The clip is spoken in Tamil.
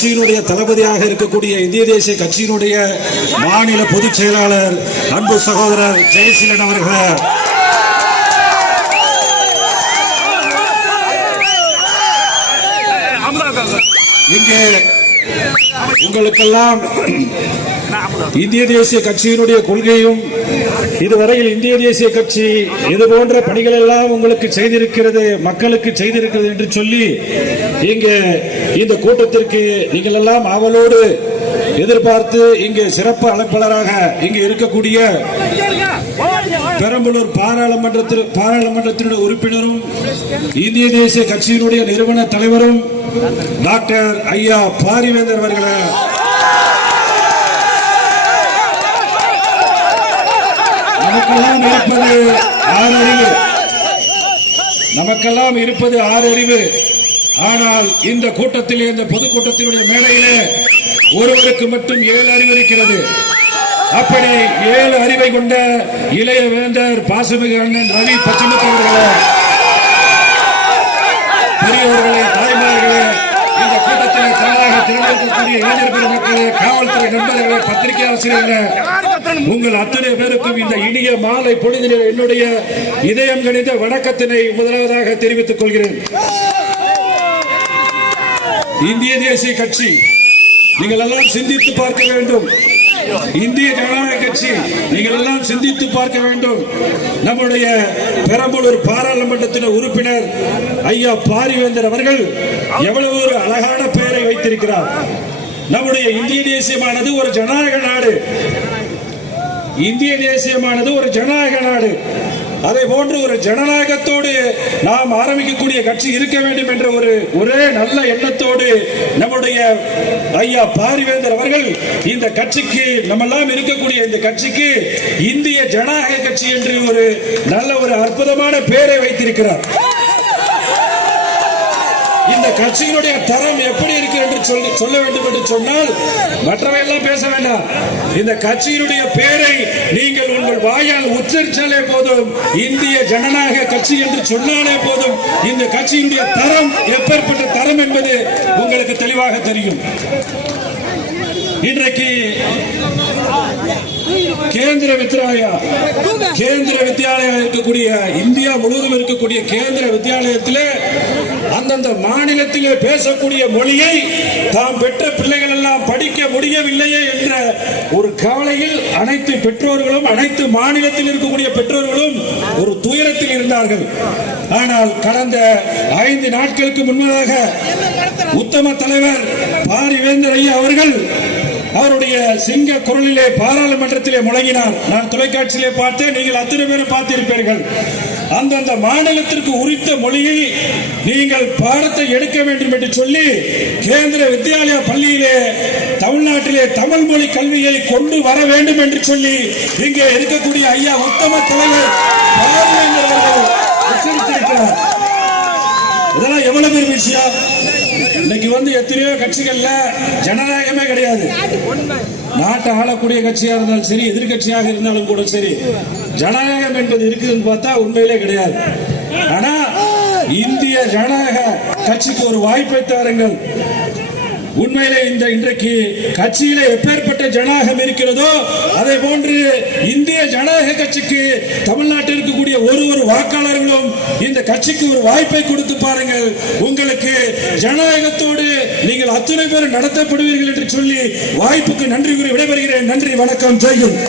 கட்சியினுடைய தளபதியாக இருக்கக்கூடிய இந்திய தேசிய கட்சியினுடைய மாநில பொதுச் செயலாளர் அன்பு சகோதரர் ஜெயசீலன் அவர்கள், இங்கே உங்களுக்கெல்லாம் இந்திய தேசிய கட்சியினுடைய கொள்கையும் இதுவரையில் இந்திய தேசிய கட்சி இது போன்ற பணிகள் எல்லாம் உங்களுக்கு செய்திருக்கிறது, மக்களுக்கு செய்திருக்கிறது என்று சொல்லி இங்கே இந்த கூட்டத்திற்கு நீங்கள் எல்லாம் ஆவலோடு எதிர்பார்த்து இங்கே சிறப்பு அழைப்பாளராக இங்கே இருக்கக்கூடிய பெரம்பலூர் பாராளுமன்றத்தினுடைய உறுப்பினரும் இந்திய தேசிய கட்சியினுடைய நிறுவன தலைவரும் டாக்டர் ஐயா பாரிவேந்தர் அவர்களே, நமக்கெல்லாம் இருப்பது ஆறறிவு. ஆனால் இந்த கூட்டத்தில், இந்த பொதுக்கூட்டத்தினுடைய மேடையிலே ஒருவருக்கு மட்டும் 7 அறிவு இருக்கிறது. அப்படி 7 அறிவை கொண்ட இளைய வேந்தர் பாசமிகு அண்ணன் ரவி பச்சமுத்து அவர்களே, பெரியவர்களே, தாய்மார்களே, இந்த கூட்டத்தில் தானாக திரண்டிருக்கக்கூடிய இளைஞர் பெருமக்களே, காவல்துறை நண்பர்களே, பத்திரிகை ஆசிரியர்களே, உங்கள் அத்தனை பேருக்கும் இந்த இனிய மாலை பொழுதில் என்னுடைய இதயம் கணித வணக்கத்தினை முதலாவதாக தெரிவித்துக் கொள்கிறேன். இந்திய தேசிய கட்சி நீங்கள் எல்லாம் சிந்தித்து பார்க்க வேண்டும். இந்திய ஜனநாயக கட்சி நீங்கள் எல்லாம் சிந்தித்து பார்க்க வேண்டும். நம்முடைய பெரம்பலூர் பாராளுமன்றத்தின் உறுப்பினர் ஐயா பாரிவேந்தர் அவர்கள் எவ்வளவு ஒரு அழகான பெயரை வைத்திருக்கிறார். நம்முடைய இந்திய தேசியமானது ஒரு ஜனநாயக நாடு. இந்திய தேசியமானது ஒரு ஜனநாயக நாடு. அதை போன்று ஒரு ஜனநாயகத்தோடு நாம் ஆரம்பிக்கக்கூடிய கட்சி இருக்க வேண்டும் என்ற ஒரே நல்ல எண்ணத்தோடு நம்முடைய ஐயா பாரிவேந்தர் அவர்கள் இந்த கட்சிக்கு, நம்மெல்லாம் இருக்கக்கூடிய இந்த கட்சிக்கு இந்திய ஜனநாயக கட்சி என்று ஒரு அற்புதமான பெயரை வைத்திருக்கிறார். இந்த கட்சியினுடைய தரம் எப்படி இருக்கு என்று சொல்ல வேண்டும் என்று சொன்னால் மற்றவையெல்லாம் பேச வேண்டாம். இந்த கட்சியினுடைய பெயரை நீங்கள் உங்கள் வாயால் உச்சரித்தாலே போதும், இந்திய ஜனநாயக கட்சி என்று சொன்னாலே போதும், இந்த கட்சியினுடைய தரம் எப்பேற்பட்ட தரம் என்பது உங்களுக்கு தெளிவாக தெரியும். இன்றைக்கு கேந்திர வித்யாலயா இருக்கக்கூடிய, இந்தியா முழுவதும் இருக்கக்கூடிய கேந்திர வித்யாலயத்திலே அந்தந்த மாநிலத்திலே பேசக்கூடிய மொழியை தாம் பெற்ற பிள்ளைகள் எல்லாம் படிக்க முடியவில்லையே என்ற ஒரு கவலையில் அனைத்து பெற்றோர்களும், அனைத்து மாநிலத்தில் இருக்கக்கூடிய பெற்றோர்களும் ஒரு துயரத்தில் இருந்தார்கள். ஆனால் கடந்த 5 நாட்களுக்கு முன்னதாக உத்தம தலைவர் பாரிவேந்தர் ஐயா அவர்கள் அவருடைய சிங்க குரலிலே பாராளுமன்றத்திலே முழங்கினார். நான் தொலைக்காட்சியிலே பார்த்தேன், நீங்கள் அத்தனை பேரும் பார்த்திருப்பீர்கள். அந்தந்த மாநிலத்திற்கு உரித்த மொழியில் நீங்கள் பாடத்தை எடுக்க வேண்டும் என்று சொல்லி கேந்திர வித்யாலயா பள்ளியிலே தமிழ்நாட்டிலே தமிழ் மொழி கல்வியை கொண்டு வர வேண்டும் என்று சொல்லி இங்கே இருக்கக்கூடிய ஐயா உத்தம தலைவர் பாரிவேந்தர் அவர்கள் எச்சரித்திருக்கிறார். இதெல்லாம் எவ்வளவு பெரிய விஷயம். இன்னைக்கு எத்தனையோ கட்சிகள்ல ஜனநாயகமே கிடையாது. நாட்டை ஆளக்கூடிய கட்சியா இருந்தாலும் சரி, எதிர்கட்சியாக இருந்தாலும் கூட சரி, ஜனநாயகம் என்பது இருக்குதுன்னு பார்த்தா உண்மையிலே கிடையாது. ஆனா இந்திய ஜனநாயக கட்சிக்கு ஒரு வாய்ப்பை தாருங்கள். உண்மையிலே இன்றைக்கு கட்சியிலே எப்பேற்பட்ட ஜனநாயகம் இருக்கிறதோ அதே போன்று இந்திய ஜனநாயக கட்சிக்கு தமிழ்நாட்டில் இருக்கக்கூடிய ஒரு வாக்காளர்களும் இந்த கட்சிக்கு ஒரு வாய்ப்பை கொடுத்து பாருங்கள். உங்களுக்கு ஜனநாயகத்தோடு நீங்கள் அத்தனை பேர் நடத்தப்படுவீர்கள் என்று சொல்லி வாய்ப்புக்கு நன்றி கூறி விடைபெறுகிறேன். நன்றி, வணக்கம், ஜெய் ஹிந்த்.